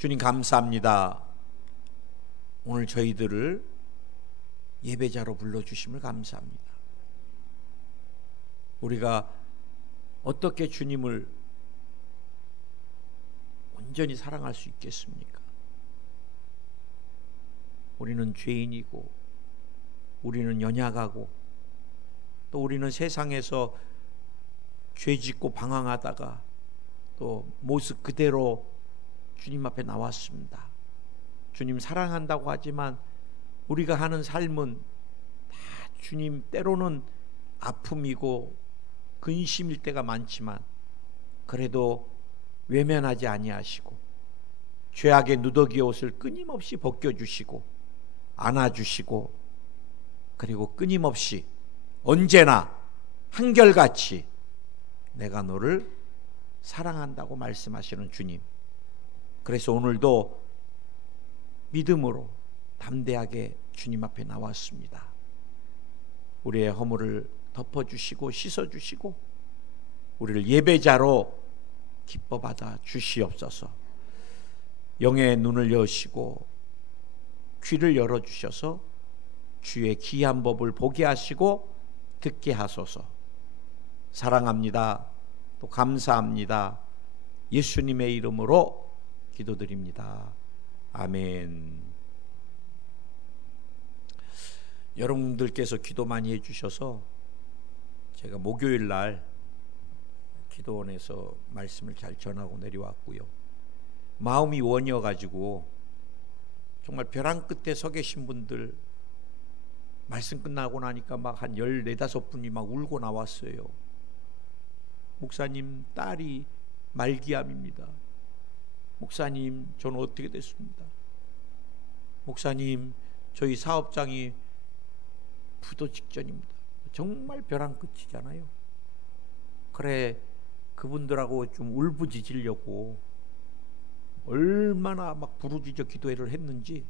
주님 감사합니다. 오늘 저희들을 예배자로 불러주심을 감사합니다. 우리가 어떻게 주님을 온전히 사랑할 수 있겠습니까? 우리는 죄인이고, 우리는 연약하고, 또 우리는 세상에서 죄짓고 방황하다가 또 모습 그대로 주님 앞에 나왔습니다. 주님 사랑한다고 하지만 우리가 하는 삶은 다 주님 때로는 아픔이고 근심일 때가 많지만 그래도 외면하지 아니하시고 죄악의 누더기 옷을 끊임없이 벗겨주시고 안아주시고, 그리고 끊임없이 언제나 한결같이 내가 너를 사랑한다고 말씀하시는 주님, 그래서 오늘도 믿음으로 담대하게 주님 앞에 나왔습니다. 우리의 허물을 덮어주시고 씻어주시고 우리를 예배자로 기뻐 받아 주시옵소서. 영의 눈을 여시고 귀를 열어주셔서 주의 귀한 법을 보게 하시고 듣게 하소서. 사랑합니다. 또 감사합니다. 예수님의 이름으로 기도드립니다. 아멘. 여러분들께서 기도 많이 해주셔서 제가 목요일 날 기도원에서 말씀을 잘 전하고 내려왔고요. 마음이 원이어가지고 정말 벼랑 끝에 서 계신 분들 말씀 끝나고 나니까 막 한 14, 15분이 막 울고 나왔어요. 목사님, 딸이 말기암입니다. 목사님, 저는 어떻게 됐습니다. 목사님, 저희 사업장이 부도 직전입니다. 정말 벼랑 끝이잖아요. 그래, 그분들하고 좀 울부짖으려고 얼마나 막 부르짖어 기도회를 했는지,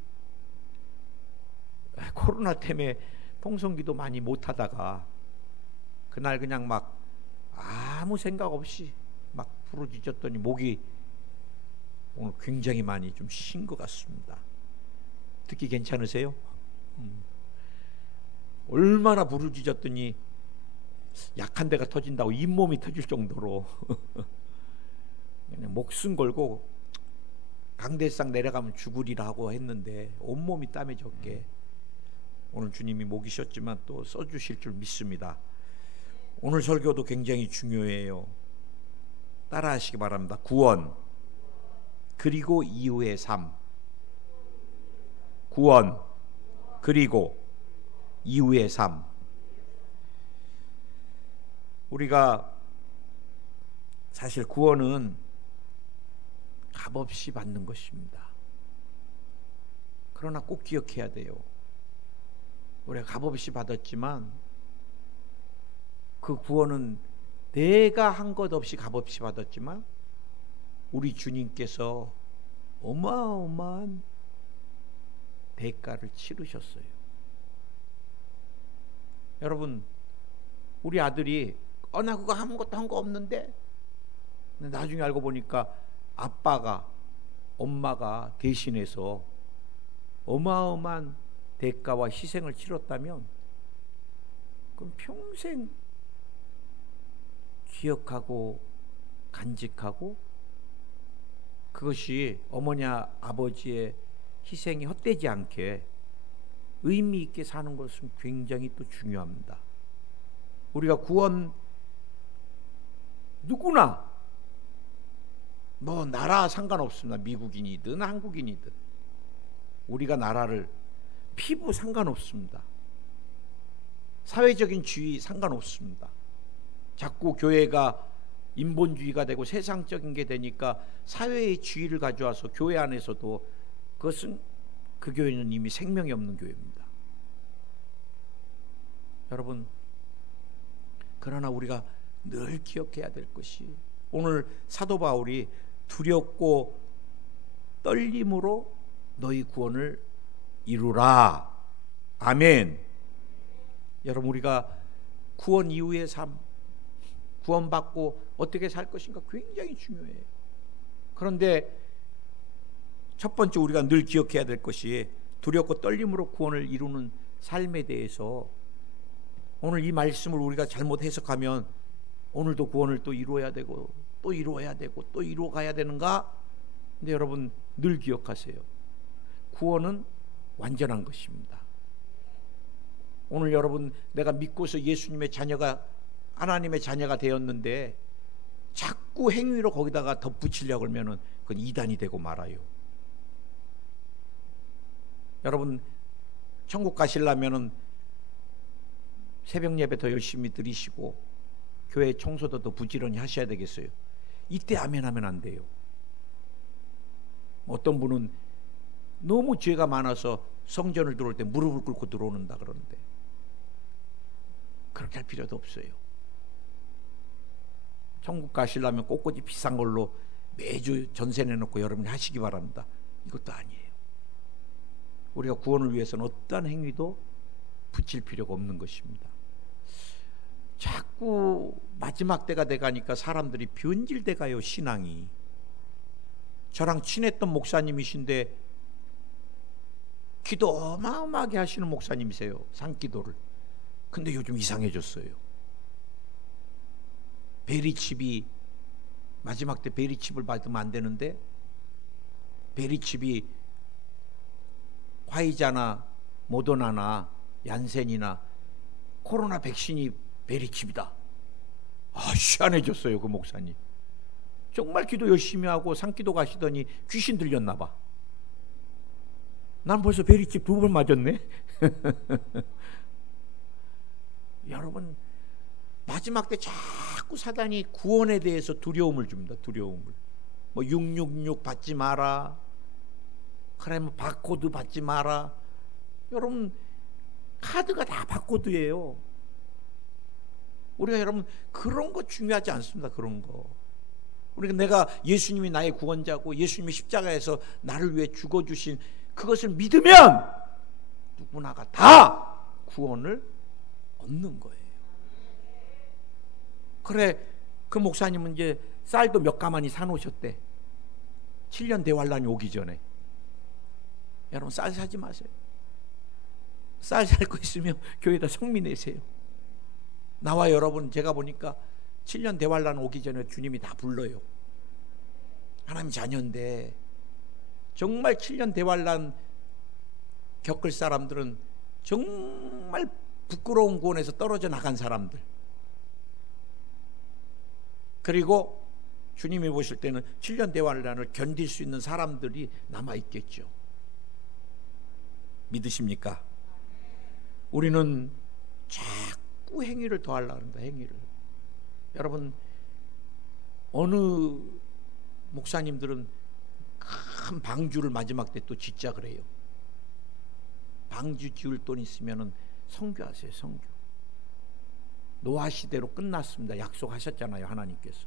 코로나 때문에 통성기도 많이 못하다가 그날 그냥 막 아무 생각 없이 막 부르짖었더니 목이 오늘 굉장히 많이 좀 쉰 것 같습니다. 듣기 괜찮으세요? 얼마나 부르짖었더니 약한 데가 터진다고 잇몸이 터질 정도로 그냥 목숨 걸고 강대상 내려가면 죽으리라고 했는데 온몸이 땀에 젖게 오늘 주님이 목이 쉬었지만 또 써주실 줄 믿습니다. 오늘 설교도 굉장히 중요해요. 따라하시기 바랍니다. 구원 그리고 이후의 삶. 구원 그리고 이후의 삶. 우리가 사실 구원은 값없이 받는 것입니다. 그러나 꼭 기억해야 돼요. 우리가 값없이 받았지만 그 구원은 내가 한 것 없이 값없이 받았지만 우리 주님께서 어마어마한 대가를 치르셨어요. 여러분, 우리 아들이 나 그거 아무것도 한 거 없는데, 나중에 알고 보니까 아빠가, 엄마가 대신해서 어마어마한 대가와 희생을 치렀다면 그럼 평생 기억하고 간직하고 그것이 어머니 아버지의 희생이 헛되지 않게 의미 있게 사는 것은 굉장히 또 중요합니다. 우리가 구원 누구나 뭐 나라 상관없습니다. 미국인이든 한국인이든 우리가 나라를 피부 상관없습니다. 사회적인 지위 상관없습니다. 자꾸 교회가 인본주의가 되고 세상적인 게 되니까 사회의 지위를 가져와서 교회 안에서도 그것은 그 교회는 이미 생명이 없는 교회입니다. 여러분, 그러나 우리가 늘 기억해야 될 것이 오늘 사도 바울이 두렵고 떨림으로 너희 구원을 이루라. 아멘. 여러분, 우리가 구원 이후의 삶, 구원받고 어떻게 살 것인가 굉장히 중요해요. 그런데 첫 번째 우리가 늘 기억해야 될 것이 두렵고 떨림으로 구원을 이루는 삶에 대해서 오늘 이 말씀을 우리가 잘못 해석하면 오늘도 구원을 또 이루어야 되고 또 이루어야 되고 또 이루어가야 되는가? 근데 여러분 늘 기억하세요. 구원은 완전한 것입니다. 오늘 여러분 내가 믿고서 예수님의 자녀가 하나님의 자녀가 되었는데 자꾸 행위로 거기다가 덧붙이려고 하면은 그건 이단이 되고 말아요. 여러분 천국 가시려면은 새벽 예배 더 열심히 드리시고 교회 청소도 더 부지런히 하셔야 되겠어요. 이때 아멘 하면 안 돼요. 어떤 분은 너무 죄가 많아서 성전을 들어올 때 무릎을 꿇고 들어오는다 그러는데 그렇게 할 필요도 없어요. 천국 가시려면 꼿꼿이 비싼 걸로 매주 전세 내놓고 여러분이 하시기 바랍니다. 이것도 아니에요. 우리가 구원을 위해서는 어떠한 행위도 붙일 필요가 없는 것입니다. 자꾸 마지막 때가 돼가니까 사람들이 변질돼 가요. 신앙이. 저랑 친했던 목사님이신데 기도 어마어마하게 하시는 목사님이세요. 산기도를. 근데 요즘 이상해졌어요. 베리칩이 마지막 때 베리칩을 받으면 안 되는데 베리칩이 화이자나 모더나나 얀센이나 코로나 백신이 베리칩이다. 희한해졌어요. 그 목사님. 정말 기도 열심히 하고 산기도 가시더니 귀신 들렸나 봐. 난 벌써 베리칩 2번 맞았네. 여러분 마지막 때 자꾸 사단이 구원에 대해서 두려움을 줍니다. 두려움을. 뭐 666 받지 마라. 그래 뭐 바코드 받지 마라. 여러분 카드가 다 바코드예요. 우리가 여러분 그런 거 중요하지 않습니다. 그런 거. 우리가 내가 예수님이 나의 구원자고 예수님이 십자가에서 나를 위해 죽어주신 그것을 믿으면 누구나가 다 구원을 얻는 거예요. 그래 그 목사님은 이제 쌀도 몇 가마니 사놓으셨대. 7년 대환란이 오기 전에. 여러분 쌀 사지 마세요. 쌀 살 거 있으면 교회에다 성미 내세요. 나와 여러분 제가 보니까 7년 대환란 오기 전에 주님이 다 불러요. 하나님 자녀인데 정말 7년 대환란 겪을 사람들은 정말 부끄러운 구원에서 떨어져 나간 사람들. 그리고 주님이 보실 때는 7년 대환란을 견딜 수 있는 사람들이 남아있겠죠. 믿으십니까? 우리는 자꾸 행위를 더하려고 합니다. 행위를. 여러분 어느 목사님들은 큰 방주를 마지막 때 또 짓자 그래요. 방주 지을 돈 있으면은 선교하세요. 선교. 노아 시대로 끝났습니다. 약속하셨잖아요. 하나님께서.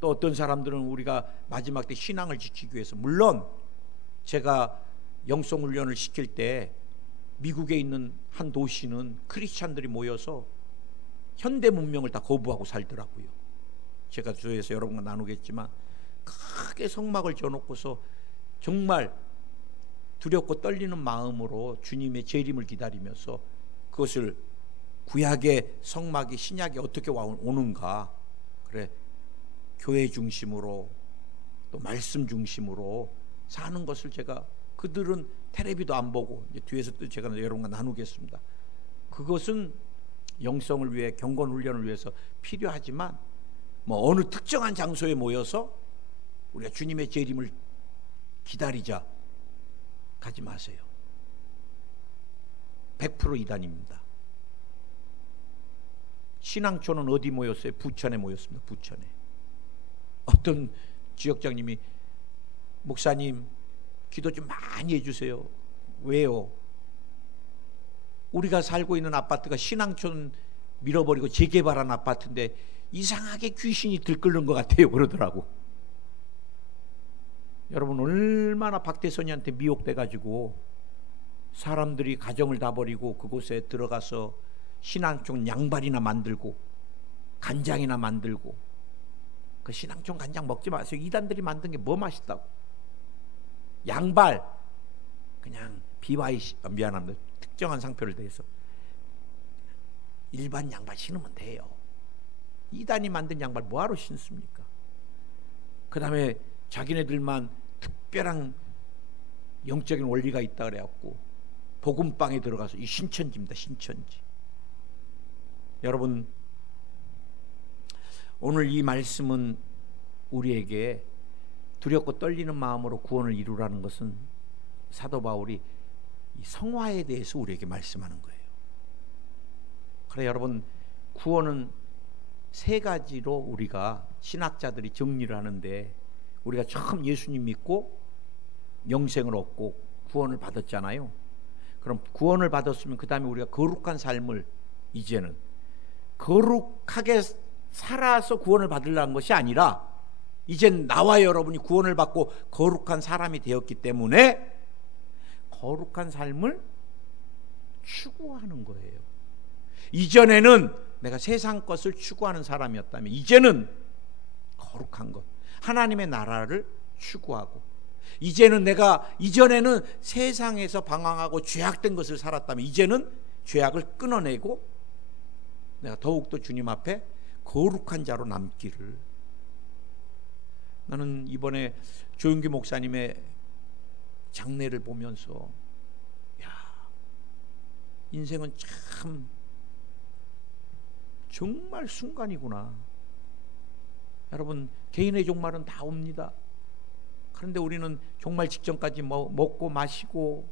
또 어떤 사람들은 우리가 마지막 때 신앙을 지키기 위해서 물론 제가 영성 훈련을 시킬 때 미국에 있는 한 도시는 크리스찬들이 모여서 현대 문명을 다 거부하고 살더라고요. 제가 주에서 여러분과 나누겠지만 크게 성막을 지어놓고서 정말 두렵고 떨리는 마음으로 주님의 재림을 기다리면서 그것을 구약의 성막이 신약이 어떻게 오는가, 그래 교회 중심으로 또 말씀 중심으로 사는 것을 제가, 그들은 텔레비도 안 보고 이제 뒤에서 또 제가 여러분과 나누겠습니다. 그것은 영성을 위해, 경건 훈련을 위해서 필요하지만 뭐 어느 특정한 장소에 모여서 우리가 주님의 재림을 기다리자 가지 마세요. 100% 이단입니다. 신앙촌은 어디 모였어요? 부천에 모였습니다. 부천에. 어떤 지역장님이 목사님 기도 좀 많이 해주세요. 왜요? 우리가 살고 있는 아파트가 신앙촌 밀어버리고 재개발한 아파트인데 이상하게 귀신이 들끓는 것 같아요. 그러더라고. 여러분 얼마나 박대선이한테 미혹돼가지고 사람들이 가정을 다 버리고 그곳에 들어가서 신앙촌 양발이나 만들고 간장이나 만들고, 그 신앙촌 간장 먹지 마세요. 이단들이 만든 게 뭐 맛있다고. 양발 그냥 미안합니다. 특정한 상표를 대해서 일반 양발 신으면 돼요. 이단이 만든 양발 뭐하러 신습니까? 그 다음에 자기네들만 특별한 영적인 원리가 있다 그래갖고 복음방에 들어가서 이 신천지입니다. 신천지. 여러분, 오늘 이 말씀은 우리에게 두렵고 떨리는 마음으로 구원을 이루라는 것은 사도 바울이 이 성화에 대해서 우리에게 말씀하는 거예요. 그래 여러분, 구원은 세 가지로 우리가 신학자들이 정리를 하는데, 우리가 처음 예수님 믿고 영생을 얻고 구원을 받았잖아요. 그럼 구원을 받았으면 그 다음에 우리가 거룩한 삶을, 이제는 거룩하게 살아서 구원을 받으려는 것이 아니라 이젠 나와 여러분이 구원을 받고 거룩한 사람이 되었기 때문에 거룩한 삶을 추구하는 거예요. 이전에는 내가 세상 것을 추구하는 사람이었다면 이제는 거룩한 것, 하나님의 나라를 추구하고, 이전에는 세상에서 방황하고 죄악된 것을 살았다면 이제는 죄악을 끊어내고 내가 더욱더 주님 앞에 거룩한 자로 남기를. 나는 이번에 조윤기 목사님의 장례를 보면서 인생은 참 정말 순간이구나. 여러분, 개인의 종말은 다 옵니다. 그런데 우리는 종말 직전까지 먹고 마시고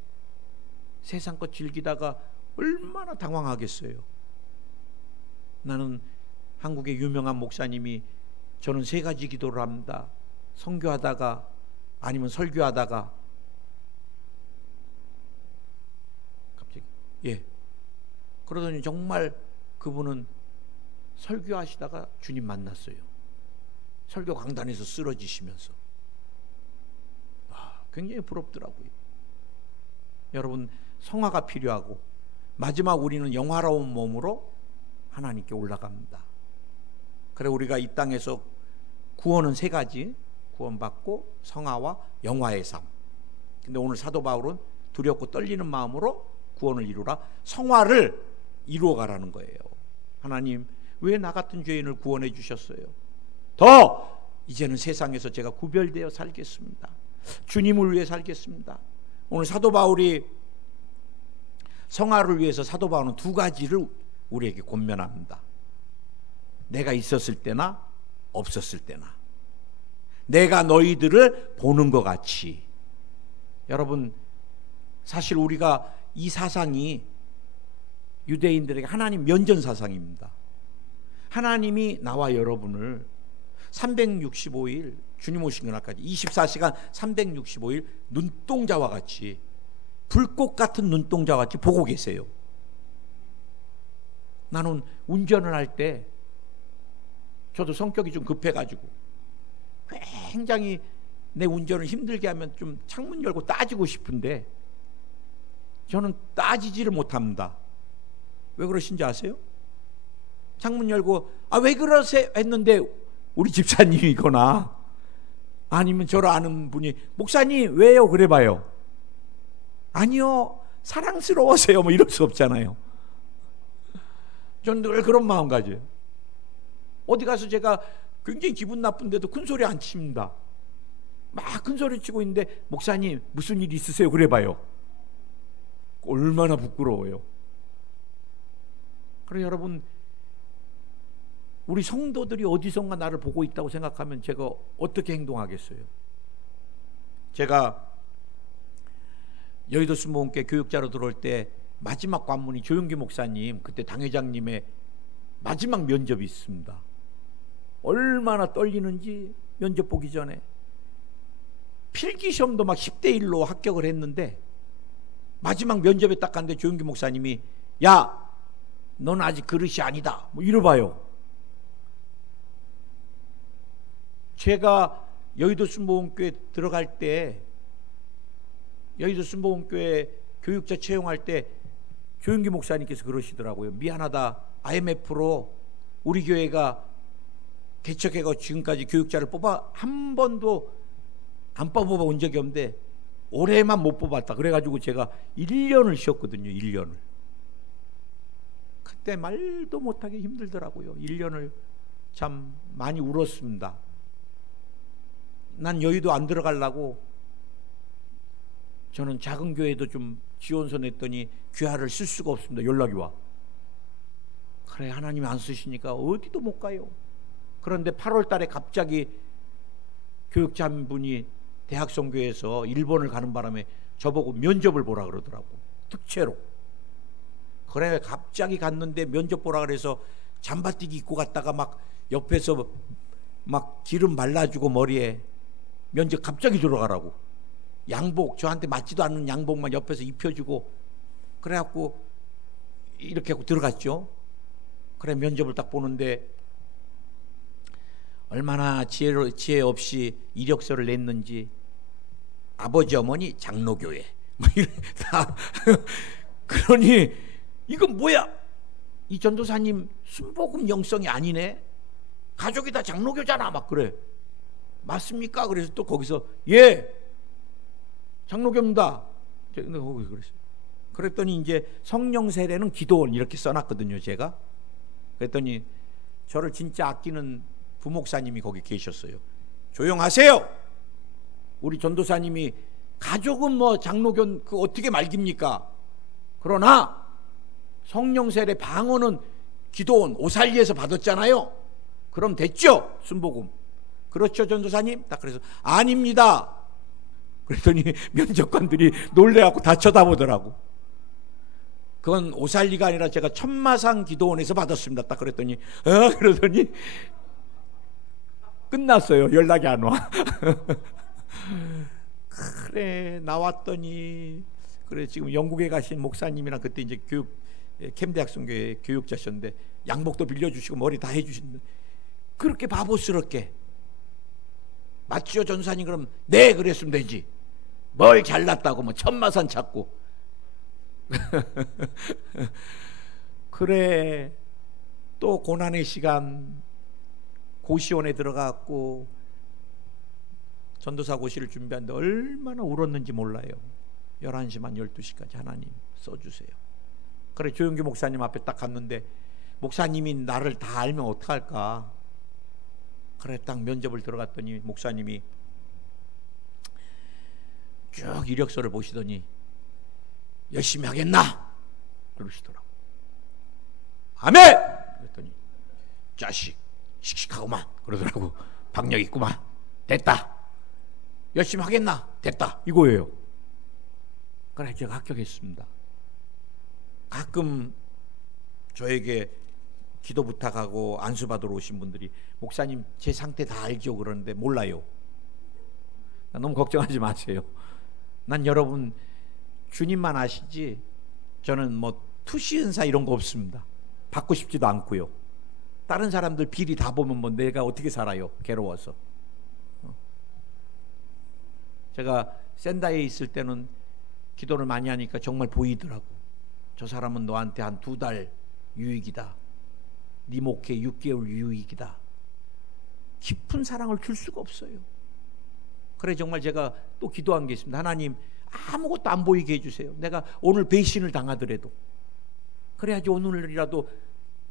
세상 것 즐기다가 얼마나 당황하겠어요. 나는 한국의 유명한 목사님이, 저는 세 가지 기도를 합니다. 선교하다가 아니면 설교하다가, 갑자기 그러더니 정말 그분은 설교하시다가 주님 만났어요. 설교 강단에서 쓰러지시면서. 굉장히 부럽더라고요. 여러분, 성화가 필요하고 마지막 우리는 영화로운 몸으로 하나님께 올라갑니다. 그래, 우리가 이 땅에서 구원은 세 가지, 구원받고 성화와 영화의 삶. 근데 오늘 사도 바울은 두렵고 떨리는 마음으로 구원을 이루라, 성화를 이루어가라는 거예요. 하나님, 왜 나 같은 죄인을 구원해 주셨어요? 더 이제는 세상에서 제가 구별되어 살겠습니다. 주님을 위해 살겠습니다. 오늘 사도 바울이 성화를 위해서 사도 바울은 두 가지를 우리에게 권면합니다. 내가 있었을 때나 없었을 때나, 내가 너희들을 보는 것 같이. 여러분, 사실 우리가 이 사상이 유대인들에게 하나님 면전 사상입니다. 하나님이 나와 여러분을 365일, 주님 오신 그날까지 24시간 365일 눈동자와 같이, 불꽃 같은 눈동자와 같이 보고 계세요. 나는 운전을 할 때, 저도 성격이 좀 급해가지고 굉장히 내 운전을 힘들게 하면 좀 창문 열고 따지고 싶은데 저는 따지지를 못합니다. 왜 그러신지 아세요? 창문 열고 왜 그러세요 했는데 우리 집사님이거나 아니면 저를 아는 분이 목사님 왜요? 그래봐요. 아니요, 사랑스러워서요. 뭐 이럴 수 없잖아요. 저는 늘 그런 마음 가져요. 어디 가서 제가 굉장히 기분 나쁜데도 큰 소리 안 칩니다. 막 큰 소리 치고 있는데 목사님 무슨 일 있으세요? 그래봐요. 얼마나 부끄러워요. 그래 여러분, 우리 성도들이 어디선가 나를 보고 있다고 생각하면 제가 어떻게 행동하겠어요? 제가 여의도 순복음교회 교육자로 들어올 때 마지막 관문이 조윤기 목사님, 그때 당회장님의 마지막 면접이 있습니다. 얼마나 떨리는지 면접 보기 전에 필기시험도 막 10대 1로 합격을 했는데 마지막 면접에 딱 갔는데 조윤기 목사님이 야, 넌 아직 그릇이 아니다 뭐 이러봐요. 제가 여의도 순복음교회 들어갈 때, 여의도 순복음교회 교육자 채용할 때 조윤기 목사님께서 그러시더라고요. 미안하다, IMF로 우리 교회가 개척해가 지금까지 교육자를 뽑아 한 번도 안 뽑아본 적이 없는데 올해만 못 뽑았다. 그래가지고 제가 1년을 쉬었거든요. 1년을. 그때 말도 못하게 힘들더라고요. 1년을 참 많이 울었습니다. 난 여의도 안 들어가려고 저는 작은 교회도 좀 지원서 냈더니 귀하를 쓸 수가 없습니다. 연락이 와. 그래, 하나님이 안 쓰시니까 어디도 못 가요. 그런데 8월 달에 갑자기 교육자 한 분이 대학선교에서 일본을 가는 바람에 저보고 면접을 보라 그러더라고. 특채로. 그래, 갑자기 갔는데 면접 보라 그래서 잠바띠기 입고 갔다가 막 옆에서 막 기름 발라주고 머리에 면접 갑자기 들어가라고. 양복, 저한테 맞지도 않는 양복만 옆에서 입혀주고 그래갖고 이렇게 하고 들어갔죠. 그래, 면접을 딱 보는데 얼마나 지혜 없이 이력서를 냈는지 아버지 어머니 장로교회 다 그러니 이건 뭐야? 이 전도사님 순복음 영성이 아니네. 가족이 다 장로교잖아. 막 그래. 맞습니까? 그래서 또 거기서 예 장로교입니다. 그랬어요. 그랬더니 이제 성령 세례는 기도원 이렇게 써놨거든요. 제가. 그랬더니 저를 진짜 아끼는 부목사님이 거기 계셨어요. 조용하세요. 우리 전도사님이 가족은 뭐 장로교 그 어떻게 말깁니까? 그러나 성령 세례 방언은 기도원 오살리에서 받았잖아요. 그럼 됐죠? 순복음. 그렇죠, 전도사님? 딱 그래서 아닙니다. 그랬더니 면접관들이 놀래갖고 다 쳐다보더라고. 그건 오살리가 아니라 제가 천마산 기도원에서 받았습니다. 딱 그랬더니 그러더니 끝났어요. 연락이 안 와. 그래, 나왔더니 그래, 지금 영국에 가신 목사님이랑 그때 이제 캠대학선교회 교육자셨는데 양복도 빌려주시고 머리 다 해주시는데 그렇게 바보스럽게 맞지요 전사님? 그럼 네 그랬으면 되지. 뭘 잘났다고 뭐 천마산 찾고. 그래, 또 고난의 시간 고시원에 들어갔고 전도사 고시를 준비하는데 얼마나 울었는지 몰라요. 11시만 12시까지 하나님 써주세요. 그래, 조영규 목사님 앞에 딱 갔는데 목사님이 나를 다 알면 어떡할까. 그래, 딱 면접을 들어갔더니 목사님이 쭉 이력서를 보시더니 열심히 하겠나? 그러시더라고. 아멘! 그랬더니 자식 씩씩하구만 그러더라고. 박력 있구만. 됐다. 열심히 하겠나? 됐다. 이거예요. 그래, 제가 합격했습니다. 가끔 저에게 기도 부탁하고 안수 받으러 오신 분들이 목사님 제 상태 다 알죠? 그러는데 몰라요. 너무 걱정하지 마세요. 난 여러분 주님만 아시지 저는 뭐 투시 은사 이런 거 없습니다. 받고 싶지도 않고요. 다른 사람들 비리 다 보면 뭐 내가 어떻게 살아요? 괴로워서. 제가 센다에 있을 때는 기도를 많이 하니까 정말 보이더라고. 저 사람은 너한테 한 2달 유익이다. 네 목회 6개월 유익이다. 깊은 사랑을 줄 수가 없어요. 그래, 정말 제가 또 기도한 게 있습니다. 하나님 아무것도 안 보이게 해주세요. 내가 오늘 배신을 당하더라도 그래야지 오늘이라도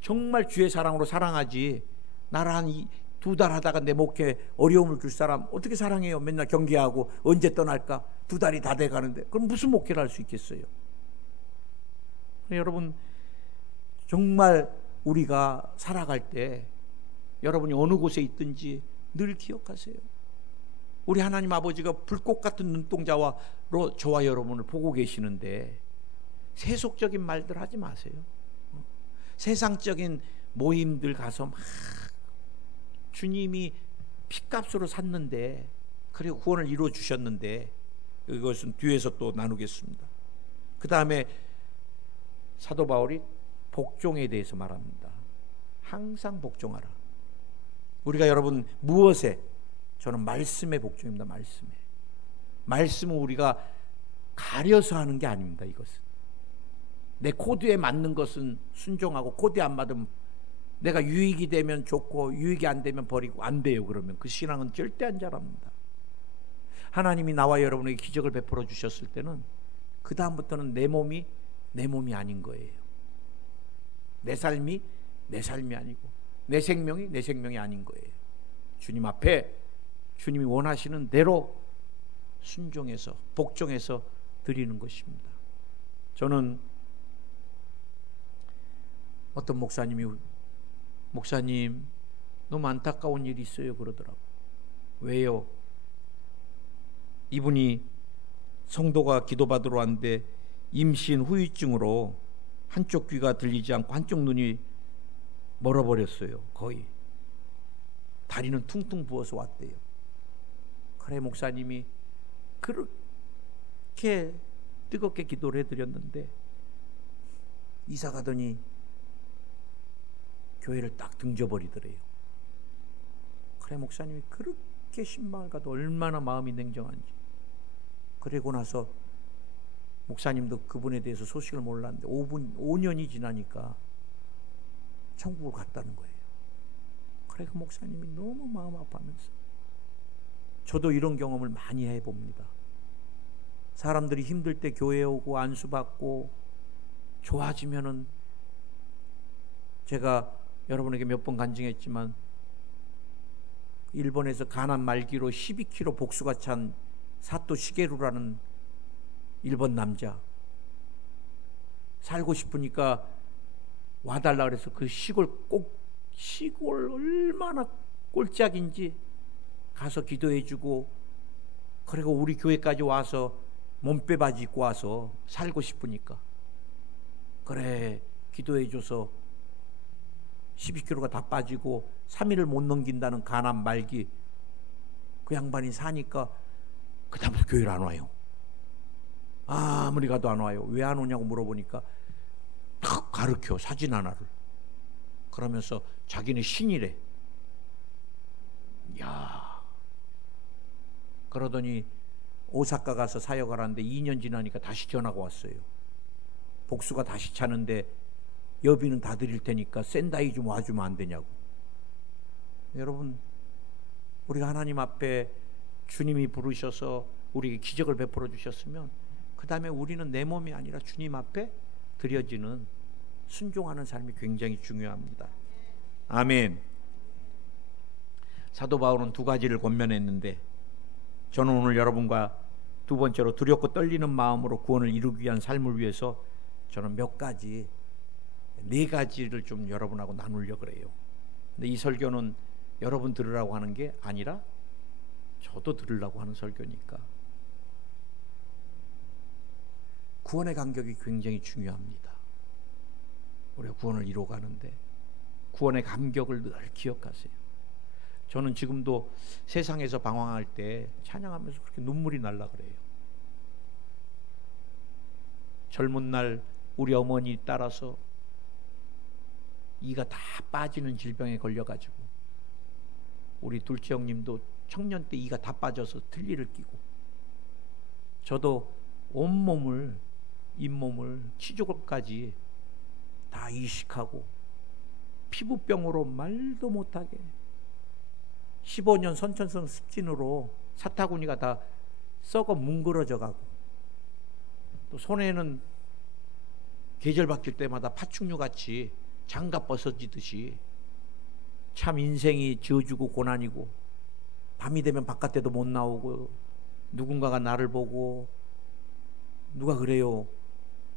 정말 주의 사랑으로 사랑하지. 나를 한 2달 하다가 내 목회 어려움을 줄 사람 어떻게 사랑해요? 맨날 경계하고 언제 떠날까? 2달이 다 돼가는데 그럼 무슨 목회를 할 수 있겠어요? 여러분 정말 우리가 살아갈 때 여러분이 어느 곳에 있든지 늘 기억하세요. 우리 하나님 아버지가 불꽃 같은 눈동자로 저와 여러분을 보고 계시는데 세속적인 말들 하지 마세요. 세상적인 모임들 가서 막 주님이 핏값으로 샀는데 그래 구원을 이루어 주셨는데 이것은 뒤에서 또 나누겠습니다. 그 다음에 사도 바울이 복종에 대해서 말합니다. 항상 복종하라. 우리가 여러분 무엇에? 저는 말씀에 복종입니다. 말씀은 우리가 가려서 하는 게 아닙니다. 이것은 내 코드에 맞는 것은 순종하고 코드에 안 맞으면 내가 유익이 되면 좋고 유익이 안 되면 버리고 안 돼요. 그러면 그 신앙은 절대 안 자랍니다. 하나님이 나와 여러분에게 기적을 베풀어 주셨을 때는 그 다음부터는 내 몸이 내 몸이 아닌 거예요. 내 삶이 내 삶이 아니고 내 생명이 내 생명이 아닌 거예요. 주님 앞에 주님이 원하시는 대로 순종해서 복종해서 드리는 것입니다. 저는 어떤 목사님이 목사님 너무 안타까운 일이 있어요 그러더라고. 왜요? 이분이 성도가 기도받으러 왔는데 임신 후유증으로 한쪽 귀가 들리지 않고 한쪽 눈이 멀어버렸어요. 거의 다리는 퉁퉁 부어서 왔대요. 그래 목사님이 그렇게 뜨겁게 기도를 해드렸는데 이사 가더니 교회를 딱 등져버리더래요. 그래 목사님이 그렇게 신방을 가도 얼마나 마음이 냉정한지. 그리고 나서 목사님도 그분에 대해서 소식을 몰랐는데 5년이 지나니까 천국을 갔다는 거예요. 그래 그 목사님이 너무 마음 아파하면서, 저도 이런 경험을 많이 해봅니다. 사람들이 힘들 때 교회에 오고 안수받고 좋아지면은, 제가 여러분에게 몇 번 간증했지만 일본에서 가난 말기로 12kg 복수가 찬 사토 시게루라는 일본 남자, 살고 싶으니까 와달라 그래서 그 시골 얼마나 꼴짝인지 가서 기도해주고, 그리고 우리 교회까지 와서 몸빼 바지 입고 와서 살고 싶으니까 그래 기도해줘서 12kg가 다 빠지고 3일을 못 넘긴다는 가난 말기, 그 양반이 사니까 그 다음부터 교회를 안 와요. 아무리 가도 안 와요. 왜 안 오냐고 물어보니까 탁 가르쳐, 사진 하나를. 그러면서 자기는 신이래. 야, 그러더니 오사카 가서 사역을 하는데 2년 지나니까 다시 전화가 왔어요. 복수가 다시 차는데 여비는 다 드릴 테니까 센다이 좀 와주면 안 되냐고. 여러분, 우리가 하나님 앞에 주님이 부르셔서 우리에게 기적을 베풀어 주셨으면 그 다음에 우리는 내 몸이 아니라 주님 앞에 드려지는 순종하는 삶이 굉장히 중요합니다. 아멘. 사도 바울은 두 가지를 권면했는데, 저는 오늘 여러분과 두 번째로 두렵고 떨리는 마음으로 구원을 이루기 위한 삶을 위해서 저는 네 가지를 좀 여러분하고 나누려고 그래요. 근데 이 설교는 여러분 들으라고 하는 게 아니라 저도 들으려고 하는 설교니까. 구원의 간격이 굉장히 중요합니다. 우리가 구원을 이루어가는데 구원의 간격을 늘 기억하세요. 저는 지금도 세상에서 방황할 때 찬양하면서 그렇게 눈물이 날라 그래요. 젊은 날 우리 어머니 따라서 이가 다 빠지는 질병에 걸려가지고, 우리 둘째 형님도 청년 때 이가 다 빠져서 틀니를 끼고, 저도 온몸을 잇몸을 치조골까지 다 이식하고 피부병으로 말도 못하게 15년 선천성 습진으로 사타구니가 다 썩어 뭉그러져 가고, 또 손에는 계절 바뀔 때마다 파충류같이 장갑 벗어지듯이 참 인생이 저주고 고난이고, 밤이 되면 바깥에도 못 나오고, 누군가가 나를 보고 누가 그래요,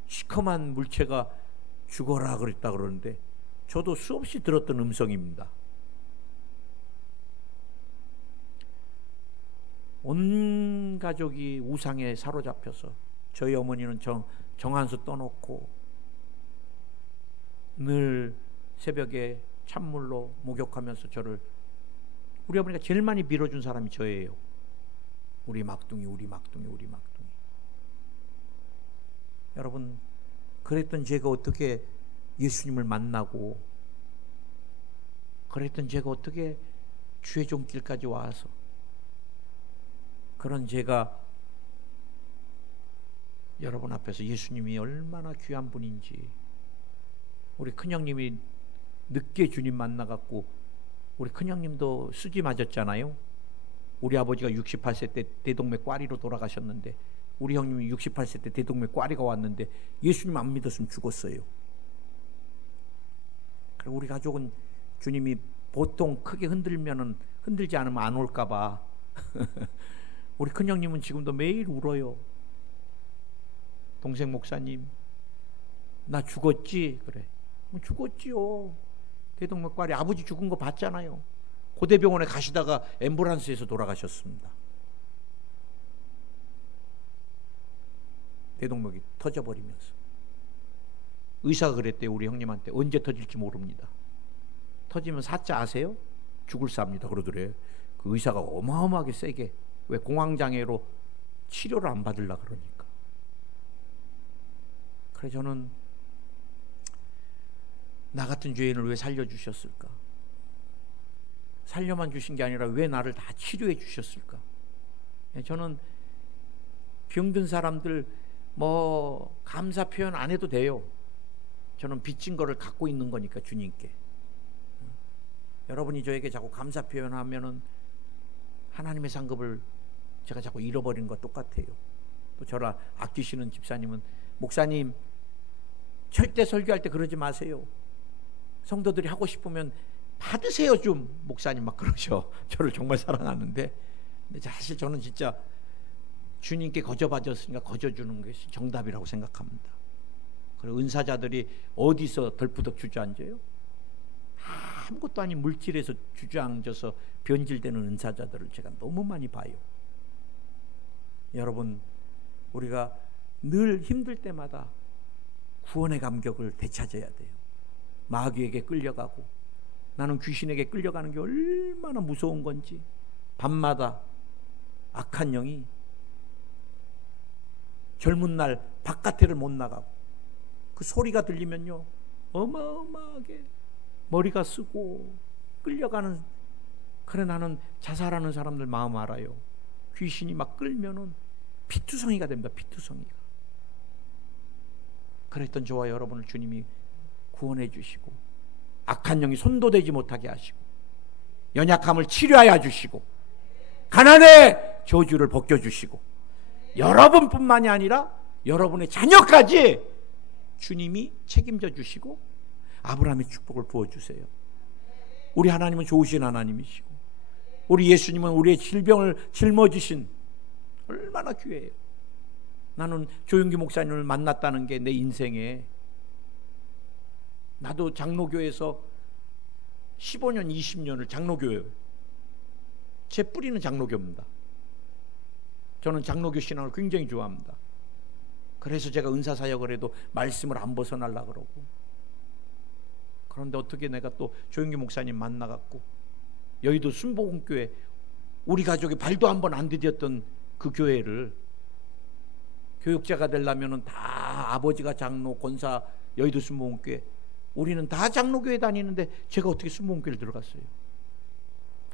시커먼 물체가 죽어라 그랬다 그러는데 저도 수없이 들었던 음성입니다. 온 가족이 우상에 사로잡혀서 저희 어머니는 정한수 떠놓고 늘 새벽에 찬물로 목욕하면서 저를, 우리 어머니가 제일 많이 밀어준 사람이 저예요. 우리 막둥이, 우리 막둥이, 우리 막둥이. 여러분, 그랬던 제가 어떻게 예수님을 만나고, 그랬던 제가 어떻게 주의 종길까지 와서, 그런 제가 여러분 앞에서 예수님이 얼마나 귀한 분인지, 우리 큰형님이 늦게 주님 만나갖고, 우리 큰형님도 수지 맞았잖아요. 우리 아버지가 68세 때 대동맥 꽈리로 돌아가셨는데, 우리 형님이 68세 때 대동맥 꽈리가 왔는데 예수님 안 믿었으면 죽었어요. 그리고 우리 가족은 주님이 보통 크게 흔들지 않으면 안 올까봐 우리 큰형님은 지금도 매일 울어요. 동생 목사님, 나 죽었지? 그래. 죽었지요. 대동맥 꽈리 아버지 죽은 거 봤잖아요. 고대병원에 가시다가 앰뷸런스에서 돌아가셨습니다. 대동맥이 터져버리면서. 의사가 그랬대요. 우리 형님한테 언제 터질지 모릅니다. 터지면 사자 아세요? 죽을 삽니다. 그러더래요. 그 의사가 어마어마하게 세게, 왜 공황장애로 치료를 안 받으려고 그러니까. 그래 저는 나 같은 죄인을 왜 살려주셨을까? 살려만 주신 게 아니라 왜 나를 다 치료해 주셨을까? 저는 병든 사람들 감사 표현 안 해도 돼요. 저는 빚진 거를 갖고 있는 거니까 주님께. 여러분이 저에게 자꾸 감사 표현하면은 하나님의 상급을 제가 자꾸 잃어버리는 것 똑같아요. 또 저를 아끼시는 집사님은, 목사님 절대 설교할 때 그러지 마세요. 성도들이 하고 싶으면 받으세요 좀. 목사님 막 그러셔. 저를 정말 사랑하는데, 근데 사실 저는 진짜 주님께 거저받았으니까 거저주는 것이 정답이라고 생각합니다. 그리고 은사자들이 어디서 덜푸덕 주저앉아요? 아무것도 아닌 물질에서 주저앉아서 변질되는 은사자들을 제가 너무 많이 봐요. 여러분, 우리가 늘 힘들 때마다 구원의 감격을 되찾아야 돼요. 마귀에게 끌려가고, 나는 귀신에게 끌려가는 게 얼마나 무서운 건지, 밤마다 악한 영이 젊은 날 바깥에를 못 나가고, 그 소리가 들리면요 어마어마하게 머리가 쓰고 끌려가는. 그래 나는 자살하는 사람들 마음 알아요. 귀신이 막 끌면은 피투성이가 됩니다. 피투성이가. 그랬던 저와 여러분을 주님이 구원해 주시고, 악한 영이 손도 대지 못하게 하시고, 연약함을 치료하여 주시고, 가난의 저주를 벗겨주시고, 여러분뿐만이 아니라 여러분의 자녀까지 주님이 책임져 주시고 아브라함의 축복을 부어주세요. 우리 하나님은 좋으신 하나님이시고, 우리 예수님은 우리의 질병을 짊어지신, 얼마나 귀해요. 나는 조용기 목사님을 만났다는 게 내 인생에, 나도 장로교에서 15년 20년을 장로교예요. 제 뿌리는 장로교입니다. 저는 장로교 신앙을 굉장히 좋아합니다. 그래서 제가 은사사역을 해도 말씀을 안 벗어나려고 그러고. 그런데 어떻게 내가 또 조용기 목사님 만나갖고 여의도 순복음교회, 우리 가족이 발도 한 번 안 디뎠던 그 교회를, 교육자가 되려면 다 아버지가 장로, 권사, 여의도 순복음교회, 우리는 다 장로교회 다니는데 제가 어떻게 순복음교회를 들어갔어요?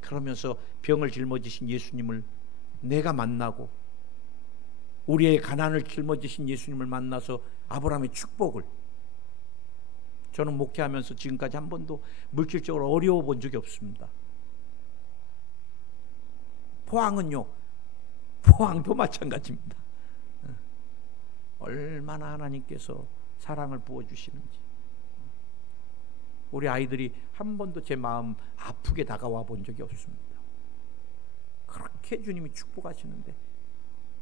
그러면서 병을 짊어지신 예수님을 내가 만나고, 우리의 가난을 짊어지신 예수님을 만나서 아브라함의 축복을, 저는 목회하면서 지금까지 한 번도 물질적으로 어려워 본 적이 없습니다. 포항은요, 포항도 마찬가지입니다. 얼마나 하나님께서 사랑을 부어주시는지. 우리 아이들이 한 번도 제 마음 아프게 다가와 본 적이 없습니다. 그렇게 주님이 축복하시는데,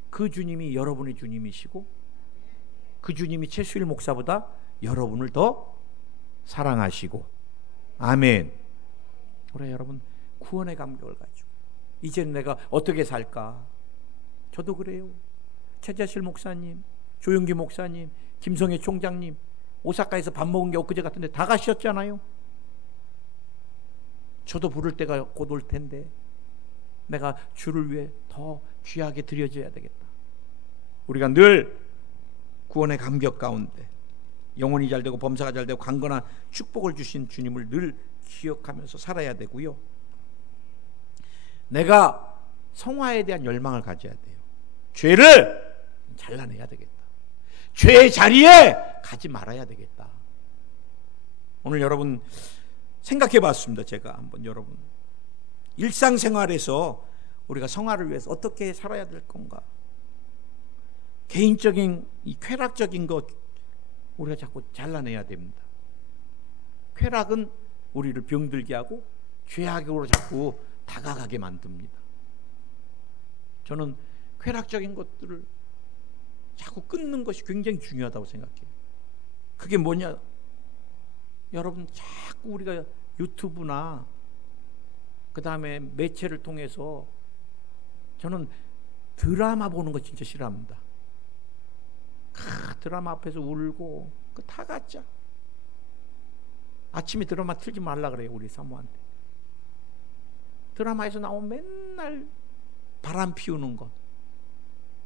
그 주님이 여러분의 주님이시고, 그 주님이 최수일 목사보다 여러분을 더 사랑하시고, 아멘. 우리 여러분, 구원의 감격을 가지고 이제는 내가 어떻게 살까? 저도 그래요. 최자실 목사님, 조용기 목사님, 김성애 총장님, 오사카에서 밥 먹은 게 엊그제 같은데 다 가셨잖아요. 저도 부를 때가 곧 올 텐데 내가 주를 위해 더 귀하게 드려져야 되겠다. 우리가 늘 구원의 감격 가운데 영혼이 잘되고 범사가 잘되고 강건한 축복을 주신 주님을 늘 기억하면서 살아야 되고요. 내가 성화에 대한 열망을 가져야 돼요. 죄를 잘라내야 되겠다. 죄의 자리에 가지 말아야 되겠다. 오늘 여러분 생각해 봤습니다. 제가 한번 여러분 일상생활에서 우리가 성화를 위해서 어떻게 살아야 될 건가? 개인적인 이 쾌락적인 것 우리가 자꾸 잘라내야 됩니다. 쾌락은 우리를 병들게 하고 죄악으로 자꾸 다가가게 만듭니다. 저는 쾌락적인 것들을 자꾸 끊는 것이 굉장히 중요하다고 생각해요. 그게 뭐냐? 여러분, 자꾸 우리가 유튜브나 그 다음에 매체를 통해서, 저는 드라마 보는 거 진짜 싫어합니다. 드라마 앞에서 울고 그 다 가짜. 아침에 드라마 틀지 말라 그래요, 우리 사모한테. 드라마에서 나오면 맨날 바람 피우는 거,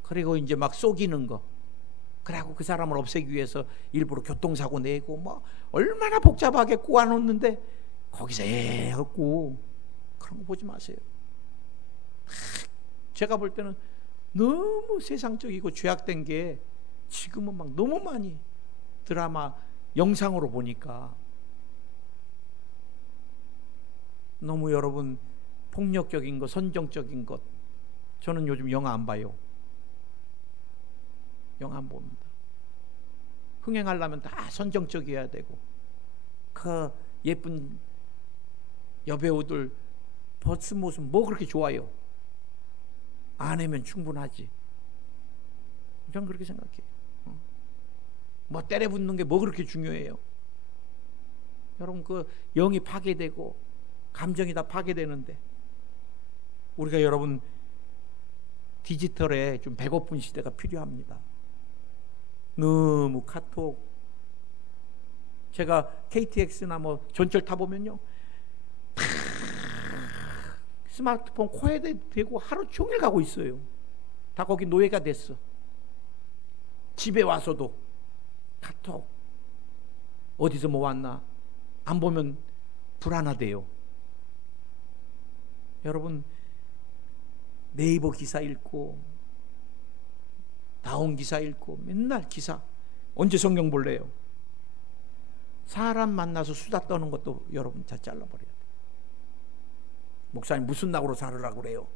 그리고 이제 막 속이는 거, 그래갖고 그 사람을 없애기 위해서 일부러 교통사고 내고 뭐 얼마나 복잡하게 꼬아놓는데 거기서 하고 그런 거 보지 마세요. 제가 볼 때는 너무 세상적이고 죄악된 게 지금은 막 너무 많이 드라마 영상으로 보니까 너무 여러분 폭력적인 것, 선정적인 것. 저는 요즘 영화 안 봐요. 영화 안 봅니다. 흥행하려면 다 선정적이어야 되고, 그 예쁜 여배우들 벗은 모습 뭐 그렇게 좋아요? 아내면 충분하지. 저는 그렇게 생각해요. 뭐 때려 붙는 게 뭐 그렇게 중요해요? 여러분, 그 영이 파괴되고 감정이 다 파괴되는데, 우리가 여러분 디지털에 좀 배고픈 시대가 필요합니다. 너무 카톡, 제가 KTX나 뭐 전철 타보면요, 스마트폰 코에 대고 하루 종일 가고 있어요. 다 거기 노예가 됐어. 집에 와서도 카톡, 어디서 뭐 왔나 안 보면 불안하대요. 여러분, 네이버 기사 읽고 나온 기사 읽고 맨날 기사. 언제 성경 볼래요? 사람 만나서 수다 떠는 것도 여러분 다 잘라버려야 돼. 목사님 무슨 낙으로 살으라고 그래요?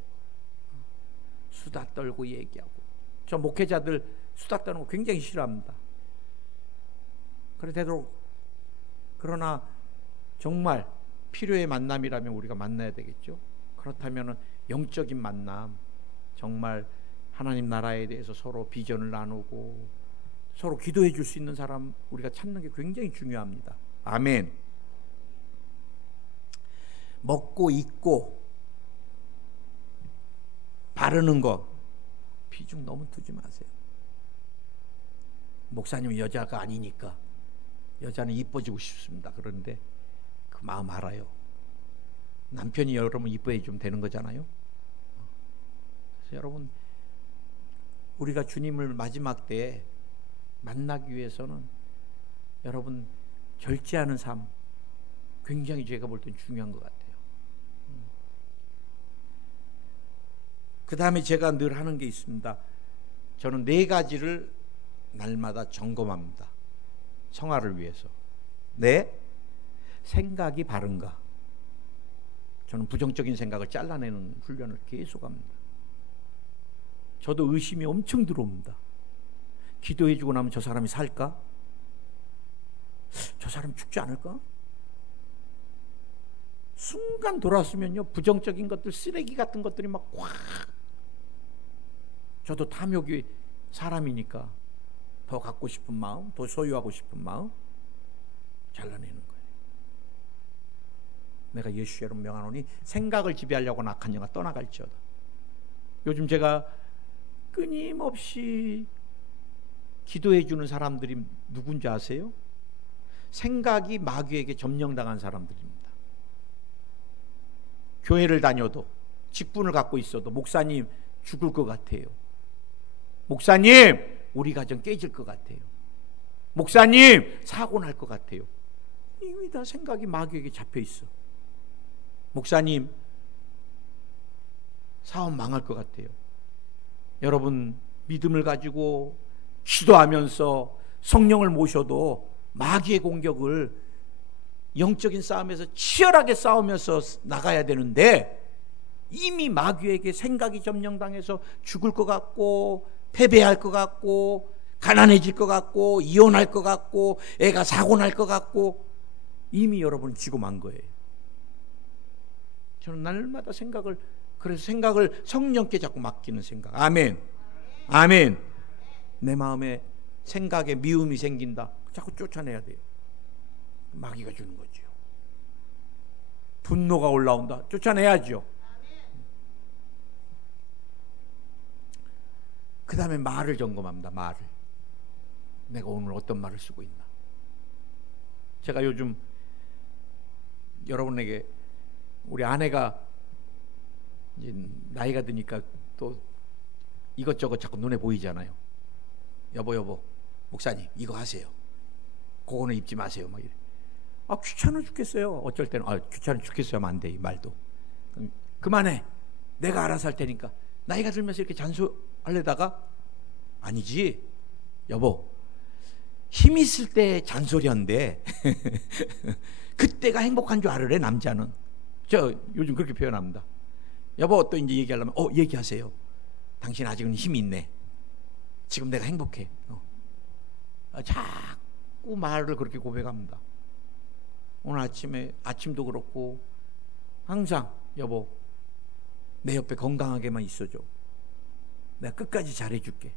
수다 떨고 얘기하고. 저 목회자들 수다 떠는 거 굉장히 싫어합니다. 그러나 정말 필요의 만남이라면 우리가 만나야 되겠죠. 그렇다면 영적인 만남, 정말 하나님 나라에 대해서 서로 비전을 나누고 서로 기도해 줄 수 있는 사람 우리가 찾는 게 굉장히 중요합니다. 아멘. 먹고 입고 바르는 거 비중 너무 두지 마세요. 목사님은 여자가 아니니까 여자는 이뻐지고 싶습니다. 그런데 그 마음 알아요. 남편이 여러분 이뻐해 주면 되는 거잖아요. 그래서 여러분, 우리가 주님을 마지막 때에 만나기 위해서는 여러분 절제하는 삶 굉장히 제가 볼 땐 중요한 것 같아요. 그 다음에 제가 늘 하는 게 있습니다. 저는 4가지를 날마다 점검합니다. 성화를 위해서. 내 생각이 바른가? 저는 부정적인 생각을 잘라내는 훈련을 계속합니다. 저도 의심이 엄청 들어옵니다. 기도해주고 나면 저 사람이 살까? 저 사람 죽지 않을까? 순간 돌아서면요, 부정적인 것들, 쓰레기 같은 것들이 막 확. 저도 탐욕이 사람이니까 더 갖고 싶은 마음, 더 소유하고 싶은 마음 잘라내는 거예요. 내가 예수 이름 명하노니 생각을 지배하려고 악한 영아 떠나갈지어다. 요즘 제가 끊임없이 기도해 주는 사람들이 누군지 아세요? 생각이 마귀에게 점령당한 사람들입니다. 교회를 다녀도, 직분을 갖고 있어도 목사님 죽을 것 같아요. 목사님 우리 가정 깨질 것 같아요. 목사님 사고 날 것 같아요. 이미 다 생각이 마귀에게 잡혀 있어. 목사님 사업 망할 것 같아요. 여러분, 믿음을 가지고 기도하면서 성령을 모셔도 마귀의 공격을 영적인 싸움에서 치열하게 싸우면서 나가야 되는데, 이미 마귀에게 생각이 점령당해서 죽을 것 같고, 패배할 것 같고, 가난해질 것 같고, 이혼할 것 같고, 애가 사고 날 것 같고, 이미 여러분 지고 만 거예요. 저는 날마다 그래서 생각을 성령께 자꾸 맡기는 생각. 아멘. 아멘. 내 마음에 생각에 미움이 생긴다. 자꾸 쫓아내야 돼요. 마귀가 주는 거죠. 분노가 올라온다. 쫓아내야죠. 그 다음에 말을 점검합니다. 말을. 내가 오늘 어떤 말을 쓰고 있나. 제가 요즘 여러분에게, 우리 아내가 이제 나이가 드니까 또 이것저것 자꾸 눈에 보이잖아요. 여보 목사님 이거 하세요. 그거는 입지 마세요. 막 이래. 귀찮아 죽겠어요. 어쩔 때는 귀찮아 죽겠어요 하면 안 돼. 이 말도. 그만해. 내가 알아서 할 테니까. 나이가 들면서 이렇게 잔소리하려다가, 아니지 여보, 힘 있을 때 잔소리한데 그때가 행복한 줄 알으래. 남자는. 저 요즘 그렇게 표현합니다. 여보 또 이제 얘기하려면 얘기하세요. 당신 아직은 힘이 있네. 지금 내가 행복해. 자꾸 말을 그렇게 고백합니다. 오늘 아침도 그렇고 항상 여보 내 옆에 건강하게만 있어줘. 내가 끝까지 잘해줄게.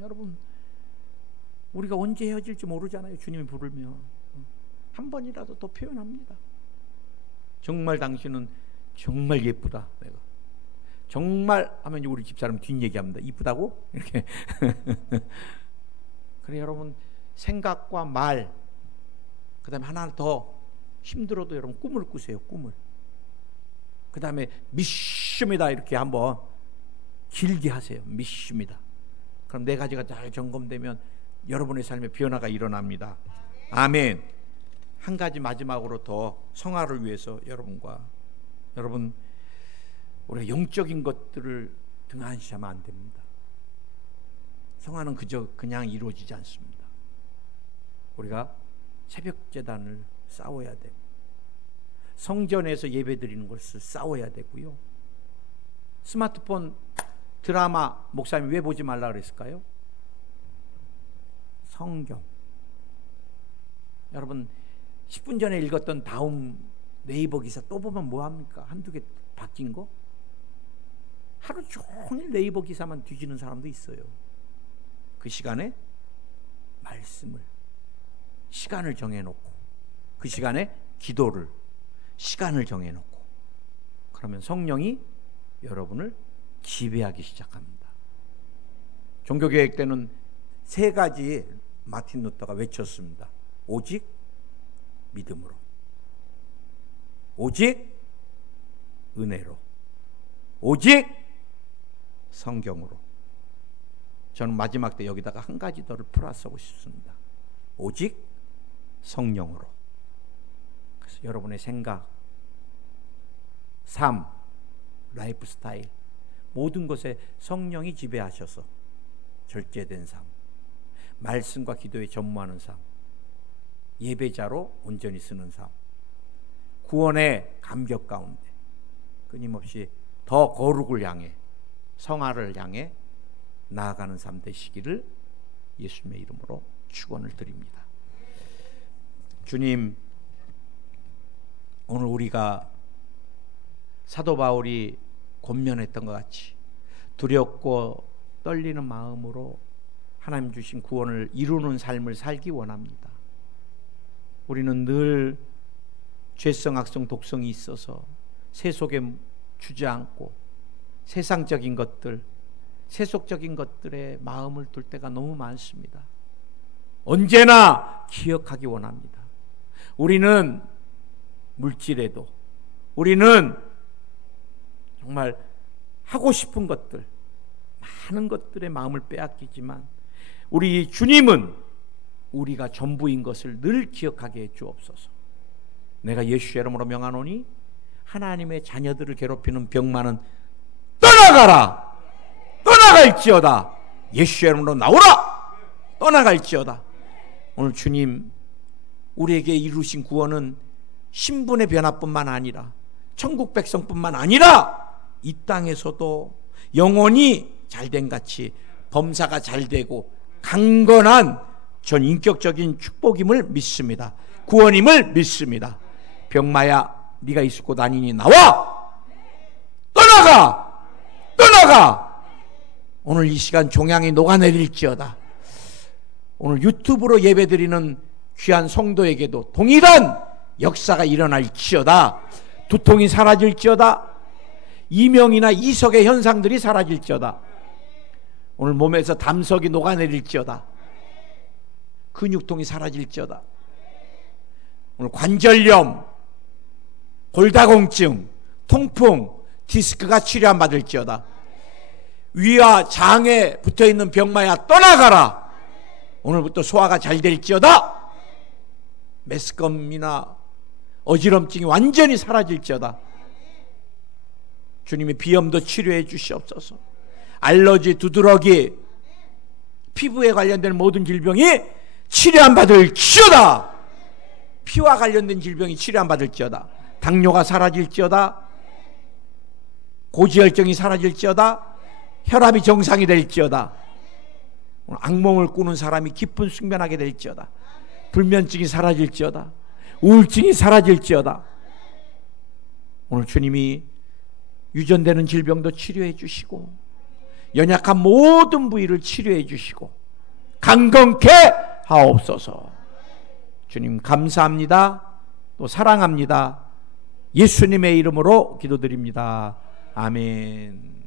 여러분 우리가 언제 헤어질지 모르잖아요. 주님이 부르면 한 번이라도 더 표현합니다. 정말 당신은 정말 예쁘다. 내가 정말 하면 우리 집사람 뒷얘기합니다. 이쁘다고? 이렇게. 그래 여러분 생각과 말, 그 다음에 하나 더 힘들어도 여러분 꿈을 꾸세요. 꿈을. 그 다음에 믿습니다 이렇게 한번 길게 하세요. 믿습니다. 그럼 네 가지가 잘 점검되면 여러분의 삶에 변화가 일어납니다. 아멘. 한 가지 마지막으로 더 성화를 위해서 여러분 우리가 영적인 것들을 등한시하면 안 됩니다. 성화는 그냥 이루어지지 않습니다. 우리가 새벽 제단을 싸워야 되고 성전에서 예배드리는 것을 싸워야 되고요. 스마트폰 드라마 목사님이 왜 보지 말라 그랬을까요? 성경. 여러분 10분 전에 읽었던 다음 네이버 기사 또 보면 뭐합니까? 한두 개 바뀐 거? 하루 종일 네이버 기사만 뒤지는 사람도 있어요. 그 시간에 말씀을, 시간을 정해놓고 그 시간에 기도를, 시간을 정해놓고 그러면 성령이 여러분을 지배하기 시작합니다. 종교개혁 때는 세 가지 마틴 루터가 외쳤습니다. 오직 믿음으로, 오직 은혜로, 오직 성경으로. 저는 마지막 때 여기다가 한 가지 더를 플러스하고 싶습니다. 오직 성령으로. 그래서 여러분의 생각, 삶, 라이프 스타일 모든 것에 성령이 지배하셔서 절제된 삶, 말씀과 기도에 전무하는 삶, 예배자로 온전히 쓰는 삶, 구원의 감격 가운데 끊임없이 더 거룩을 향해, 성화를 향해 나아가는 삶 되시기를 예수님의 이름으로 축원을 드립니다. 주님, 오늘 우리가 사도 바울이 권면했던 것 같이 두렵고 떨리는 마음으로 하나님 주신 구원을 이루는 삶을 살기 원합니다. 우리는 늘 죄성, 악성, 독성이 있어서 세속에 주저앉고 세상적인 것들, 세속적인 것들에 마음을 둘 때가 너무 많습니다. 언제나 기억하기 원합니다. 우리는 물질에도, 우리는 정말 하고 싶은 것들, 많은 것들의 마음을 빼앗기지만 우리 주님은 우리가 전부인 것을 늘 기억하게 해 주옵소서. 내가 예수의 이름으로 명하노니 하나님의 자녀들을 괴롭히는 병만은 떠나가라, 떠나갈지어다. 예수의 이름으로 나오라, 떠나갈지어다. 오늘 주님 우리에게 이루신 구원은 신분의 변화뿐만 아니라 천국 백성뿐만 아니라 이 땅에서도 영혼이 잘된 같이 범사가 잘되고 강건한 전 인격적인 축복임을 믿습니다. 구원임을 믿습니다. 병마야 네가 있을 곳 아니니 나와! 떠나가! 떠나가! 오늘 이 시간 종양이 녹아내릴지어다. 오늘 유튜브로 예배드리는 귀한 성도에게도 동일한 역사가 일어날지어다. 두통이 사라질지어다. 이명이나 이석의 현상들이 사라질지어다. 오늘 몸에서 담석이 녹아내릴지어다. 근육통이 사라질지어다. 오늘 관절염, 골다공증, 통풍, 디스크가 치료 안 받을지어다. 위와 장에 붙어있는 병마야 떠나가라. 오늘부터 소화가 잘 될지어다. 메스꺼움이나 어지럼증이 완전히 사라질지어다. 주님이 비염도 치료해 주시옵소서. 알러지, 두드러기, 피부에 관련된 모든 질병이 치료 안 받을지어다. 피와 관련된 질병이 치료 안 받을지어다. 당뇨가 사라질지어다. 고지혈증이 사라질지어다. 혈압이 정상이 될지어다. 악몽을 꾸는 사람이 깊은 숙면하게 될지어다. 불면증이 사라질지어다. 우울증이 사라질지어다. 오늘 주님이 유전되는 질병도 치료해 주시고 연약한 모든 부위를 치료해 주시고 강건케 하옵소서. 주님 감사합니다. 또 사랑합니다. 예수님의 이름으로 기도드립니다. 아멘.